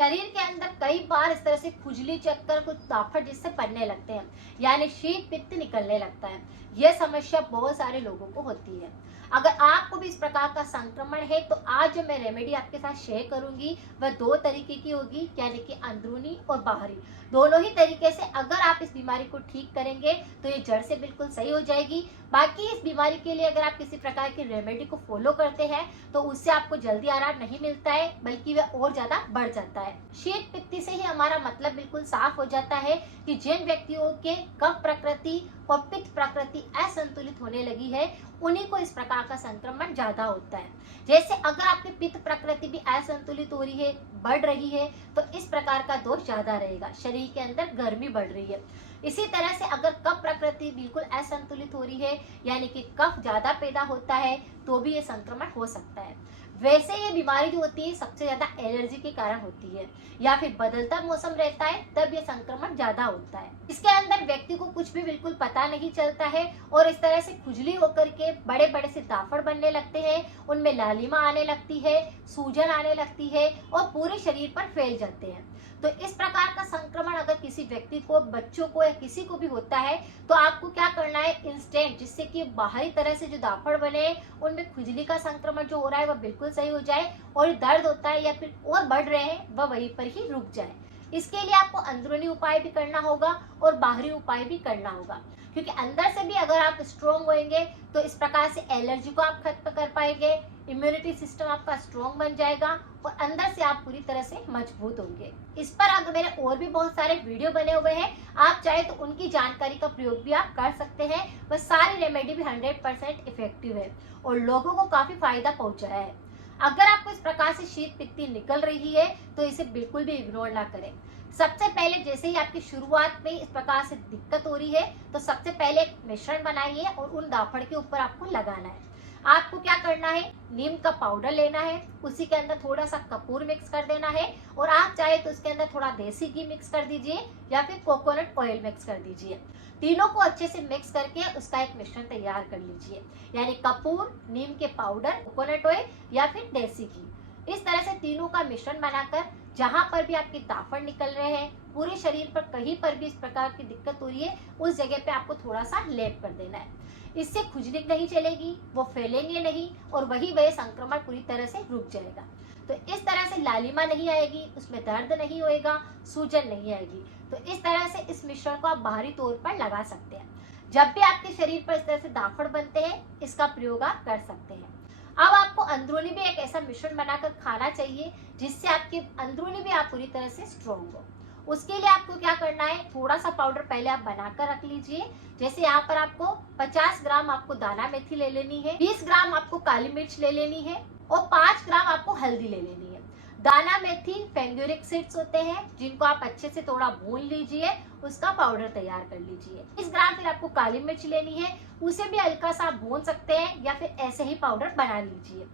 शरीर के अंदर कई बार इस तरह से खुजली चक्कर कुछ दाफड़ जिससे पड़ने लगते हैं, यानी शीत पित्त निकलने लगता है। यह समस्या बहुत सारे लोगों को होती है। अगर आपको भी इस प्रकार का संक्रमण है तो आज जो मैं रेमेडी आपके साथ शेयर करूंगी वह दो तरीके की होगी, यानी कि अंदरूनी और बाहरी। दोनों ही तरीके से अगर आप इस बीमारी को ठीक करेंगे तो ये जड़ से बिल्कुल सही हो जाएगी। बाकी इस बीमारी के लिए अगर आप किसी प्रकार की रेमेडी को फॉलो करते हैं तो उससे आपको जल्दी आराम नहीं मिलता है, बल्कि वह और ज्यादा बढ़ जाता है। शीत पित्त से ही हमारा मतलब बिल्कुल साफ हो जाता है कि जिन व्यक्तियों के कफ प्रकृति और पित्त प्रकृति असंतुलित होने लगी है उन्हीं को इस प्रकार का संक्रमण ज्यादा होता है। जैसे अगर आपकी पित्त प्रकृति भी असंतुलित हो रही है, बढ़ रही है, तो इस प्रकार का दोष ज्यादा रहेगा, शरीर के अंदर गर्मी बढ़ रही है। इसी तरह से अगर कफ प्रकृति बिल्कुल असंतुलित हो रही है, यानी कि कफ ज्यादा पैदा होता है, तो भी ये संक्रमण हो सकता है। वैसे ये बीमारी जो होती है सबसे ज्यादा एलर्जी के कारण होती है, या फिर बदलता मौसम रहता है तब ये संक्रमण ज्यादा होता है। इसके अंदर व्यक्ति को कुछ भी बिल्कुल पता नहीं चलता है और इस तरह से खुजली होकर के बड़े बड़े से दाफड़ बनने लगते हैं, उनमें लालिमा आने लगती है, सूजन आने लगती है और पूरे शरीर पर फैल जाते हैं। तो इस प्रकार का संक्रमण अगर किसी व्यक्ति को, बच्चों को या किसी को भी होता है तो आपको क्या करना है, इंस्टेंट, जिससे कि बाहरी तरह से जो दाफड़ बने उनमें खुजली का संक्रमण जो हो रहा है वह बिल्कुल सही हो जाए, और दर्द होता है या फिर और बढ़ रहे हैं वह वहीं पर ही रुक जाए। इसके लिए आपको अंदरूनी उपाय भी करना होगा और बाहरी उपाय भी करना होगा, क्योंकि अंदर से भी अगर आप स्ट्रोंग होंगे तो इस प्रकार से एलर्जी को आप खत्म कर पाएंगे, इम्यूनिटी सिस्टम आपका स्ट्रोंग बन जाएगा और अंदर से आप पूरी तरह से मजबूत होंगे। इस पर अगर मेरे और भी बहुत सारे वीडियो बने हुए हैं, आप चाहे तो उनकी जानकारी का प्रयोग भी आप कर सकते हैं। वह सारी रेमेडी भी 100% इफेक्टिव है और लोगों को काफी फायदा पहुंचाया है। अगर आपको इस प्रकार से शीत पित्ती निकल रही है तो इसे बिल्कुल भी इग्नोर ना करें। सबसे पहले जैसे ही आपकी शुरुआत में इस प्रकार से दिक्कत हो रही है तो सबसे पहले एक मिश्रण बनाइए और उन दाफड़ के ऊपर आपको लगाना है। आपको क्या करना है, नीम का पाउडर लेना है, उसी के अंदर थोड़ा सा कपूर मिक्स कर देना है और आप चाहे तो उसके अंदर थोड़ा देसी घी मिक्स कर दीजिए या फिर कोकोनट ऑयल मिक्स कर दीजिए। तीनों को अच्छे से मिक्स करके उसका एक मिश्रण तैयार कर लीजिए, यानी कपूर, नीम के पाउडर, कोकोनट ऑयल या फिर देसी घी। इस तरह से तीनों का मिश्रण बनाकर जहां पर भी आपके दाफड़ निकल रहे हैं, पूरे शरीर पर कहीं पर भी इस प्रकार की दिक्कत हो रही है, उस जगह पे आपको थोड़ा सा लेप कर देना है। इससे खुजली नहीं चलेगी, वो फैलेंगे नहीं और वही वह संक्रमण पूरी तरह से रुक जाएगा। तो इस तरह से लालिमा नहीं आएगी, उसमें दर्द नहीं होएगा, सूजन नहीं आएगी। तो इस तरह से इस मिश्रण को आप बाहरी तौर पर लगा सकते हैं। जब भी आपके शरीर पर इस तरह से दाफड़ बनते हैं, इसका प्रयोग आप कर सकते हैं। अब आपको अंदरूनी भी एक ऐसा मिश्रण बनाकर खाना चाहिए जिससे आपके अंदरूनी भी आप पूरी तरह से स्ट्रॉन्ग हो। उसके लिए आपको क्या करना है, थोड़ा सा पाउडर पहले आप बनाकर रख लीजिए। जैसे यहाँ पर आपको 50 ग्राम आपको दाना मेथी ले लेनी है, 20 ग्राम आपको काली मिर्च ले लेनी है और 5 ग्राम आपको हल्दी ले लेनी है। दाना मेथी फेंगुरिक सीड्स होते हैं जिनको आप अच्छे से थोड़ा भून लीजिए, उसका पाउडर तैयार कर लीजिए। 20 ग्राम फिर आपको काली मिर्च लेनी है, उसे भी हल्का सा भून सकते हैं या फिर ऐसे ही पाउडर बना लीजिए।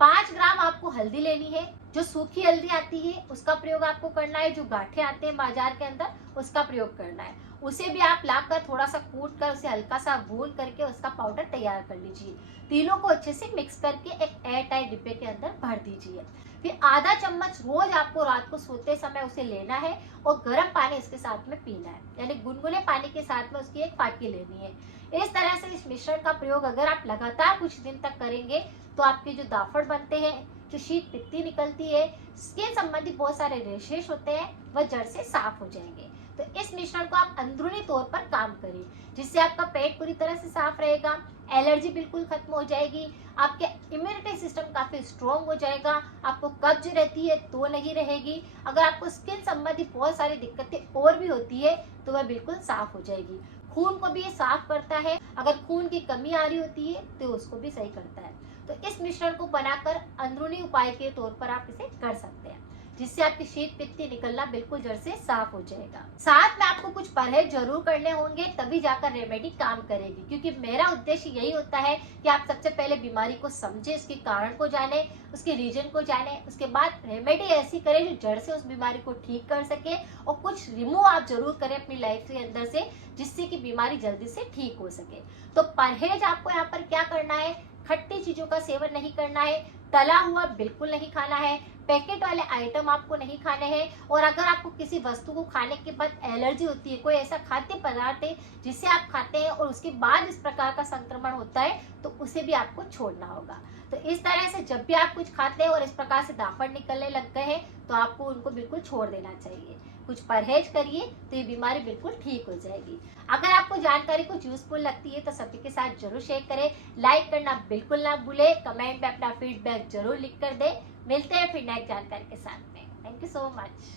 5 ग्राम आपको हल्दी लेनी है, जो सूखी हल्दी आती है उसका प्रयोग आपको करना है, जो गांठे आते हैं बाजार के अंदर उसका प्रयोग करना है। उसे भी आप लाकर थोड़ा सा कूट कर उसे हल्का सा भून करके उसका पाउडर तैयार कर लीजिए। तीनों को अच्छे से मिक्स करके एक एयर टाइट डिब्बे के अंदर भर दीजिए। फिर आधा चम्मच रोज आपको रात को सोते समय उसे लेना है और गर्म पानी इसके साथ में पीना है, यानी गुनगुने पानी के साथ में उसकी एक फाकी लेनी है। इस तरह से इस मिश्रण का प्रयोग अगर आप लगातार कुछ दिन तक करेंगे तो आपके जो दाफड़ बनते हैं, जो शीत पित्ती निकलती है, स्किन संबंधी बहुत सारे रेशेस होते हैं, वह जड़ से साफ हो जाएंगे। तो इस मिश्रण को आप अंदरूनी तौर पर काम करें, जिससे आपका पेट पूरी तरह से साफ रहेगा, एलर्जी बिल्कुल खत्म हो जाएगी, आपके इम्यूनिटी सिस्टम काफी स्ट्रॉन्ग हो जाएगा, आपको कब्ज रहती है तो नहीं रहेगी। अगर आपको स्किन संबंधी बहुत सारी दिक्कतें और भी होती है तो वह बिल्कुल साफ हो जाएगी। खून को भी ये साफ करता है, अगर खून की कमी आ रही होती है तो उसको भी सही करता है। तो इस मिश्रण को बनाकर अंदरूनी उपाय के तौर पर आप इसे कर सकते हैं, जिससे आपकी शीत पित्ती निकलना बिल्कुल जड़ से साफ हो जाएगा। साथ में आपको कुछ परहेज जरूर करने होंगे, तभी जाकर रेमेडी काम करेगी, क्योंकि मेरा उद्देश्य यही होता है कि आप सबसे पहले बीमारी को समझे, उसके कारण को जाने, उसके रीजन को जाने, उसके बाद रेमेडी ऐसी करें जो जड़ से उस बीमारी को ठीक कर सके और कुछ रिमूव आप जरूर करें अपनी लाइफ के अंदर से, जिससे कि बीमारी जल्दी से ठीक हो सके। तो परहेज आपको यहाँ पर क्या करना है, खट्टी चीजों का सेवन नहीं करना है, तला हुआ बिल्कुल नहीं खाना है, पैकेट वाले आइटम आपको नहीं खाने हैं। और अगर आपको किसी वस्तु को खाने के बाद एलर्जी होती है, कोई ऐसा खाद्य पदार्थ है जिसे आप खाते हैं और उसके बाद इस प्रकार का संक्रमण होता है, तो उसे भी आपको छोड़ना होगा। तो इस तरह से जब भी आप कुछ खाते हैं और इस प्रकार से दाफड़ निकलने लग गए हैं, तो आपको उनको बिल्कुल छोड़ देना चाहिए। कुछ परहेज करिए तो ये बीमारी बिल्कुल ठीक हो जाएगी। अगर आपको जानकारी कुछ यूजफुल लगती है तो सभी के साथ जरूर शेयर करें, लाइक करना बिल्कुल ना भूलें, कमेंट में अपना फीडबैक जरूर लिख कर दें। मिलते हैं फिर नेक्स्ट जानकारी के साथ में। Thank you so much.